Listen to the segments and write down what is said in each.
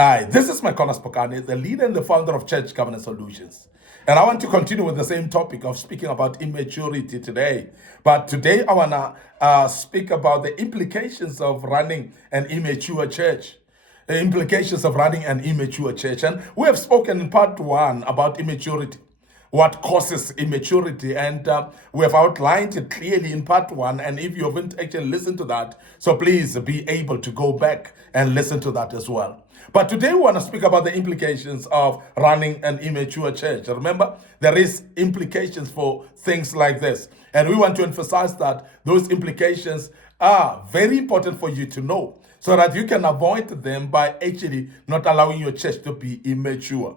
Hi, this is MIcornus Phokane, the leader and the founder of Church Governance Solutions. And I want to continue with the same topic of speaking about immaturity today. But today I want to speak about the implications of running an immature church. The implications of running an immature church. And we have spoken in part one about immaturity, what causes immaturity, and we have outlined it clearly in part one. And if you haven't actually listened to that, so please be able to go back and listen to that as well. But today we want to speak about the implications of running an immature church. Remember, there is implications for things like this, and we want to emphasize that those implications are very important for you to know so that you can avoid them by actually not allowing your church to be immature.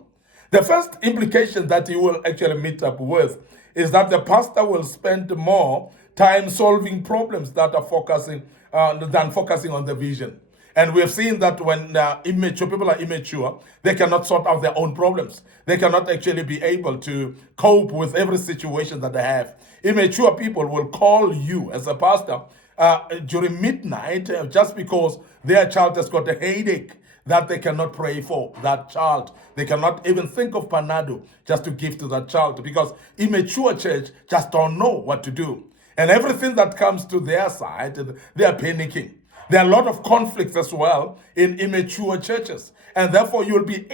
The first implication that you will actually meet up with is that the pastor will spend more time solving problems that are focusing than focusing on the vision. And we have seen that when immature people are immature, they cannot sort out their own problems. They cannot actually be able to cope with every situation that they have. Immature people will call you as a pastor during midnight just because their child has got a headache that they cannot pray for that child. They cannot even think of Panado just to give to that child because immature church just don't know what to do. And everything that comes to their side, they are panicking. There are a lot of conflicts as well in immature churches. And therefore you'll be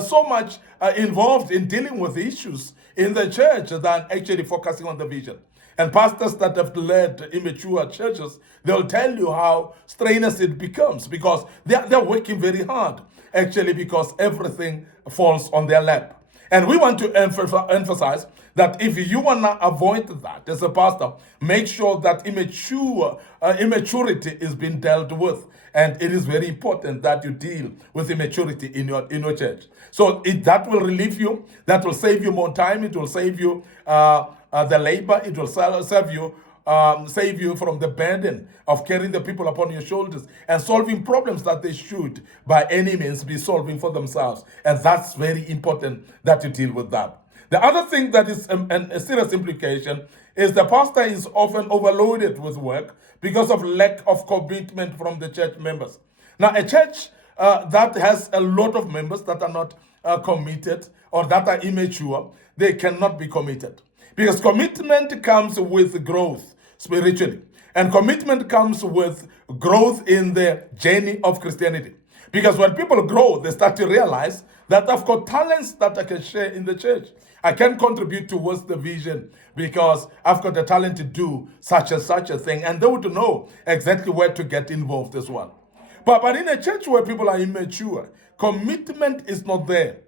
so much involved in dealing with issues in the church than actually focusing on the vision. And pastors that have led immature churches, they'll tell you how strenuous it becomes because they're working very hard, actually, because everything falls on their lap. And we want to emphasize that if you want to avoid that as a pastor, make sure that immaturity is being dealt with. And it is very important that you deal with immaturity in your church. So that will relieve you, that will save you more time, it will save you the labor, it will save you from the burden of carrying the people upon your shoulders and solving problems that they should by any means be solving for themselves. And that's very important that you deal with that. The other thing that is a serious implication is the pastor is often overloaded with work because of lack of commitment from the church members. Now, a church that has a lot of members that are not committed or that are immature, they cannot be committed. Because commitment comes with growth spiritually. And commitment comes with growth in the journey of Christianity. Because when people grow, they start to realize that I've got talents that I can share in the church. I can contribute towards the vision because I've got the talent to do such and such a thing. And they would know exactly where to get involved as well. But in a church where people are immature, commitment is not there.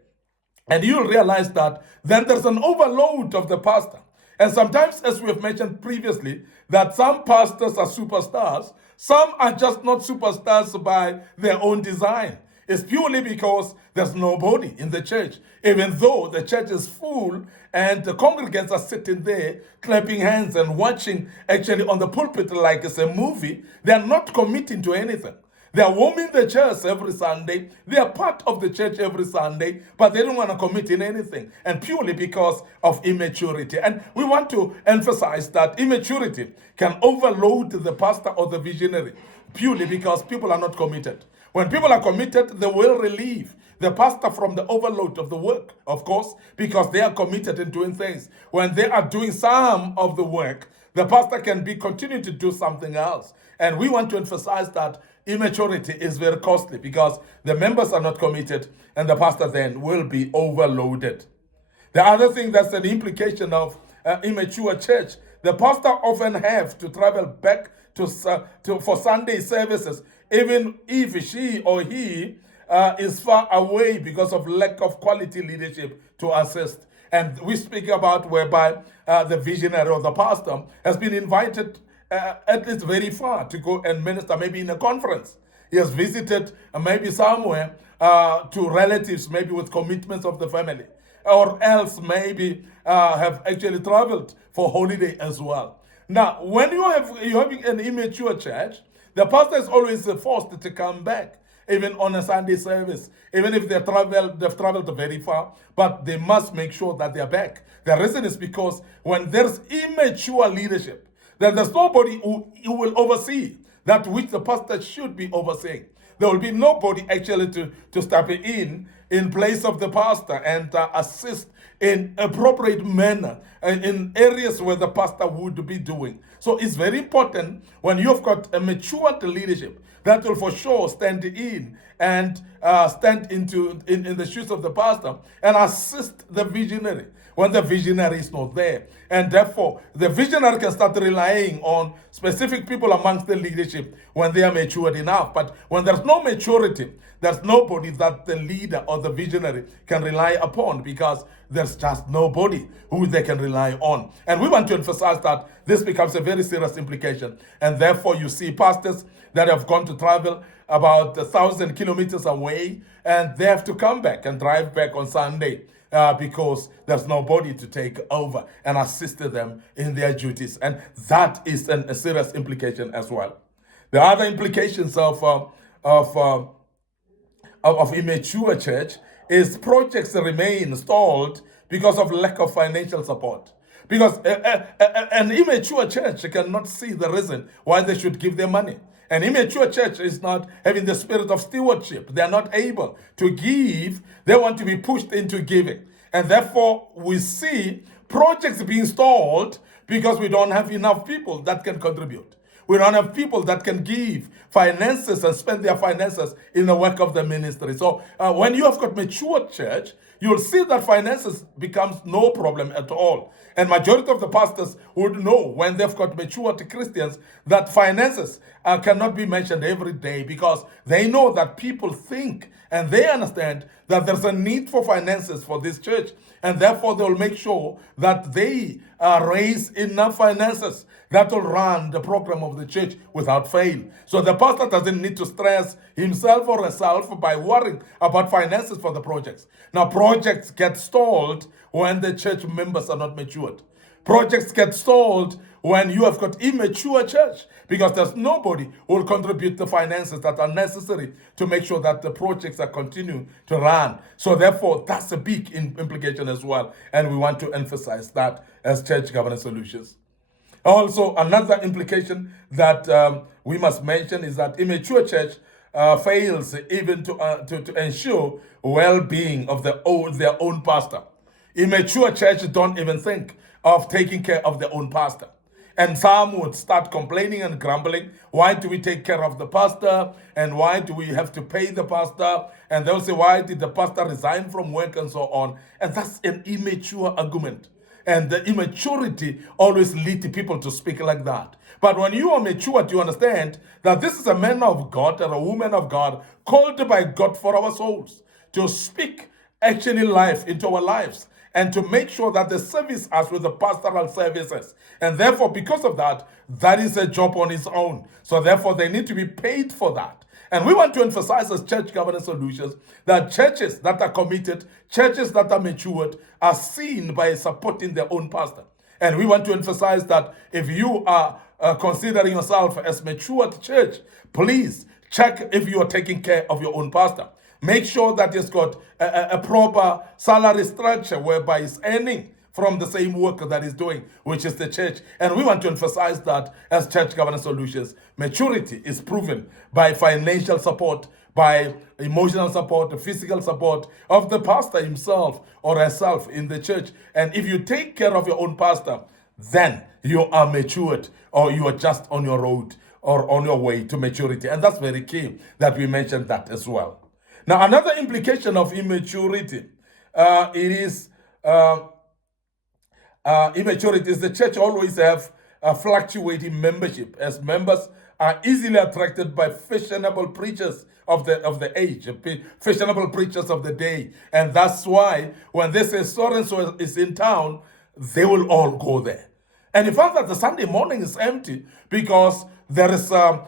And you'll realize that then there's an overload of the pastor. And sometimes, as we have mentioned previously, that some pastors are superstars. Some are just not superstars by their own design. It's purely because there's nobody in the church. Even though the church is full and the congregants are sitting there clapping hands and watching actually on the pulpit like it's a movie, they're not committing to anything. They are warming the church every Sunday. They are part of the church every Sunday, but they don't want to commit in anything. And purely because of immaturity. And we want to emphasize that immaturity can overload the pastor or the visionary purely because people are not committed. When people are committed, they will relieve the pastor from the overload of the work, of course, because they are committed in doing things. When they are doing some of the work, the pastor can be continuing to do something else. And we want to emphasize that immaturity is very costly because the members are not committed and the pastor then will be overloaded. The other thing that's an implication of immature church, the pastor often have to travel back for Sunday services, even if she or he is far away because of lack of quality leadership to assist. And we speak about whereby the visionary or the pastor has been invited at least very far to go and minister, maybe in a conference. He has visited maybe somewhere to relatives, maybe with commitments of the family, or else maybe have actually traveled for holiday as well. Now, when you're having an immature church, the pastor is always forced to come back, even on a Sunday service, even if they've traveled very far, but they must make sure that they're back. The reason is because when there's immature leadership, then there's nobody who will oversee that which the pastor should be overseeing. there will be nobody actually to step in place of the pastor and assist in appropriate manner in areas where the pastor would be doing. So it's very important when you've got a matured leadership that will for sure stand in and stand in the shoes of the pastor and assist the visionary when the visionary is not there. And therefore, the visionary can start relying on specific people amongst the leadership when they are matured enough. But when there's no maturity, there's nobody that the leader or the visionary can rely upon, because there's just nobody who they can rely on. And we want to emphasize that this becomes a very serious implication. And therefore, you see pastors that have gone to travel about 1,000 kilometers away, and they have to come back and drive back on Sunday because there's nobody to take over and assist them in their duties. And that is a serious implication as well. The other implications of immature church is projects remain stalled because of lack of financial support. Because an immature church cannot see the reason why they should give their money. An immature church is not having the spirit of stewardship. They are not able to give. They want to be pushed into giving. And therefore, we see projects being stalled because we don't have enough people that can contribute. We don't have people that can give finances and spend their finances in the work of the ministry. So when you have got mature church, you'll see that finances becomes no problem at all. And majority of the pastors would know when they've got mature Christians that finances cannot be mentioned every day, because they know that people think and they understand that there's a need for finances for this church. And therefore, they will make sure that they raise enough finances that will run the program of the church without fail. So the pastor doesn't need to stress himself or herself by worrying about finances for the projects. Now, projects get stalled when the church members are not matured. Projects get stalled when you have got immature church, because there's nobody who will contribute the finances that are necessary to make sure that the projects are continuing to run. So therefore, that's a big implication as well. And we want to emphasize that as Church Governance Solutions. Also, another implication that we must mention is that immature church fails even to ensure well-being of their own pastor. Immature church don't even think of taking care of their own pastor. And some would start complaining and grumbling. Why do we take care of the pastor? And why do we have to pay the pastor? And they'll say, why did the pastor resign from work and so on? And that's an immature argument. And the immaturity always leads people to speak like that. But when you are mature, you understand that this is a man of God or a woman of God called by God for our souls to speak actually life into our lives, and to make sure that they service us with the pastoral services. And therefore, because of that, that is a job on its own. So therefore, they need to be paid for that. And we want to emphasize as Church Governance Solutions that churches that are committed, churches that are matured, are seen by supporting their own pastor. And we want to emphasize that if you are considering yourself as matured church, please check if you are taking care of your own pastor. Make sure that it's got a proper salary structure whereby it's earning from the same work that he's doing, which is the church. And we want to emphasize that as Church Governance Solutions, maturity is proven by financial support, by emotional support, physical support of the pastor himself or herself in the church. And if you take care of your own pastor, then you are matured, or you are just on your road or on your way to maturity. And that's very key that we mentioned that as well. Now, another implication of immaturity, immaturity is the church always have a fluctuating membership, as members are easily attracted by fashionable preachers of the age, fashionable preachers of the day. And that's why when they say so-and-so is in town, they will all go there. And in fact, that the Sunday morning is empty because there is a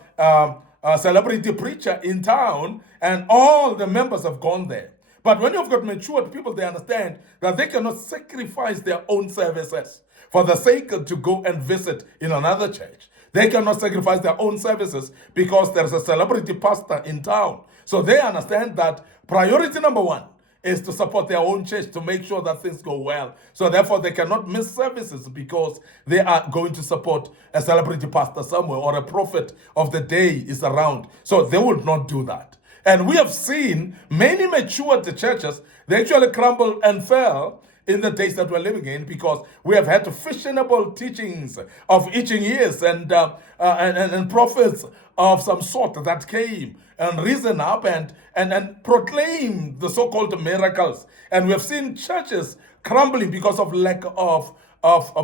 celebrity preacher in town, and all the members have gone there. But when you've got matured people, they understand that they cannot sacrifice their own services for the sake of to go and visit in another church. They cannot sacrifice their own services because there's a celebrity pastor in town. So they understand that priority number one is to support their own church, to make sure that things go well. So therefore, they cannot miss services because they are going to support a celebrity pastor somewhere, or a prophet of the day is around. So they would not do that. And we have seen many matured churches, they actually crumbled and fell in the days that we're living in, because we have had fashionable teachings of itching ears and prophets of some sort that came and risen up and proclaimed the so-called miracles. And we have seen churches crumbling because of lack of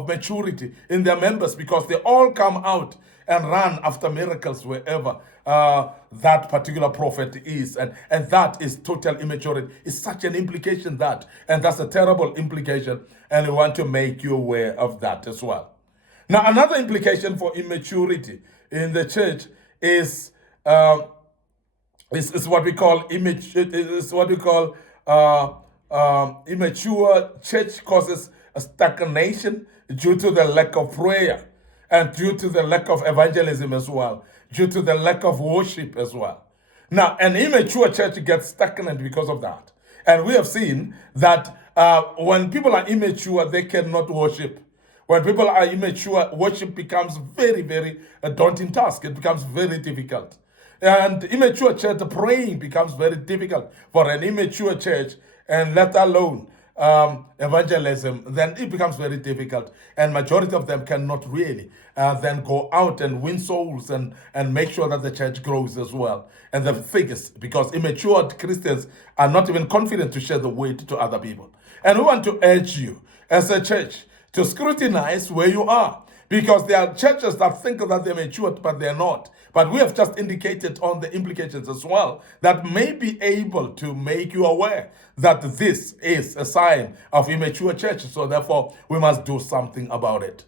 maturity in their members, because they all come out and run after miracles wherever that particular prophet is. And that is total immaturity. It's such an implication that, and that's a terrible implication, and we want to make you aware of that as well. Now, another implication for immaturity in the church is what we call immature church causes a stagnation due to the lack of prayer, and due to the lack of evangelism as well, due to the lack of worship as well. Now, an immature church gets stagnant because of that. And we have seen that when people are immature, they cannot worship. When people are immature, worship becomes very, very a daunting task. It becomes very difficult. And immature church praying becomes very difficult for an immature church, and let alone evangelism, then it becomes very difficult. And majority of them cannot really then go out and win souls and make sure that the church grows as well. And the thing is, because immature Christians are not even confident to share the word to other people. And we want to urge you as a church to scrutinize where you are, because there are churches that think that they're matured, but they're not. But we have just indicated on the implications as well that may be able to make you aware that this is a sign of immature church. So therefore, we must do something about it.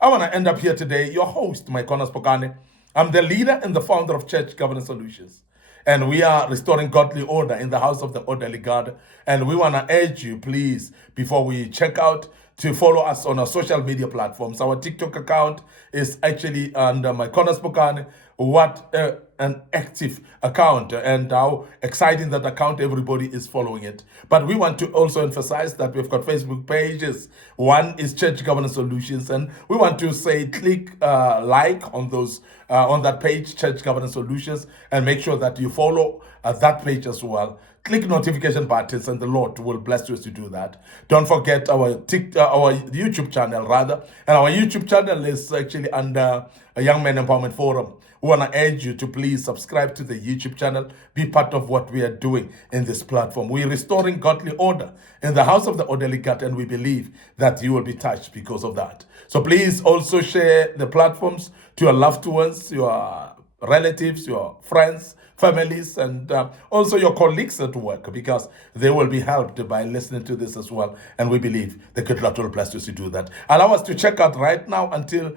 I want to end up here today, your host, MIcornus Phokane. I'm the leader and the founder of Church Governance Solutions. And we are restoring godly order in the house of the orderly God. And we want to urge you, please, before we check out, to follow us on our social media platforms. Our TikTok account is actually under MIcornus Phokane. What an active account, and how exciting that account, everybody is following it. But we want to also emphasize that we've got Facebook pages. One is Church Governance Solutions, and we want to say click like on those on that page, Church Governance Solutions, and make sure that you follow that page as well. Click notification buttons, and the Lord will bless you as you do that. Don't forget our YouTube channel, rather. And our YouTube channel is actually under a Young Men Empowerment Forum. We want to urge you to please subscribe to the YouTube channel. Be part of what we are doing in this platform. We're restoring godly order in the house of the orderly God, and we believe that you will be touched because of that. So please also share the platforms to your loved ones, your relatives, your friends, families, and also your colleagues at work, because they will be helped by listening to this as well. And we believe the good Lord will bless you to do that. Allow us to check out right now until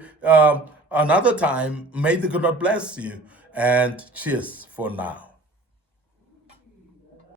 another time. May the good Lord bless you, and cheers for now.